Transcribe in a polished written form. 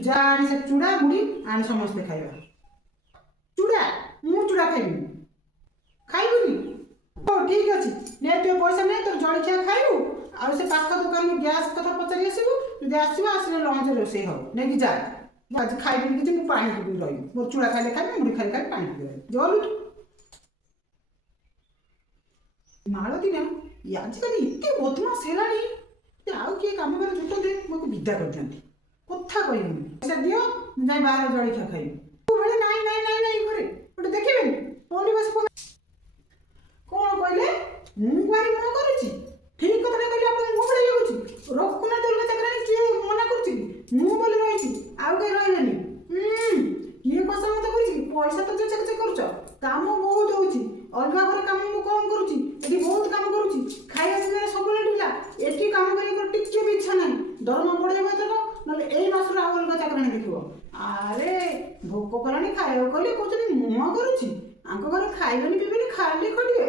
तू जा आनी से चूड़ा मुड़ी आने समस्ते खाइबा चूड़ा मु चूड़ा खाइबी खाइबुनी ओ ठीक अछि ने तो पैसा ने तो जळखिया खाइबु आ से पाख दुकान में गैस कथा पचारि आसीबु जदि आसीबा आसीले लंच रोसे हो ने कि जा आज खाइबी कि मु पानी पी रही मोर चूड़ा खाइले खाइबी मुड़ी खाइले खाइबी पानी पी रही जलु मालती ना आजकल इतने बदमाश हेलानी आउ किए कम कर जुटते मत विदा कर दिखती कथा कहनी पैसा दियो जाए बाहर जलखिया खाइबी नाई नाई नाई नाई घरे गोटे देखिए फोन बस कौन कहले मुझे मन करुच्ची ठीक कथा कहले आप मुझे बड़े लगुच रखुना दुर्गा चाकरानी किए मना करुच्ची मु बोली रही आउ कहीं रही किए कसा मत कही पैसा तो चेक चेक करुच काम बहुत होची अलगा घर काम मु कम करुच्ची एटी बहुत काम करुच्ची खाଇବା ପିଇବା ସବୁବେଳେ ढिला एटी काम करिया टिके भी इच्छा नहीं दरमा पड़े तो नले एई मास रा अलगा चाकरानी देखिबो अरे भोक कलानी खाइबो कहले कहते मुआ करुच्ची आंको घरे खाइबेनी पीबेनी खाली खटिए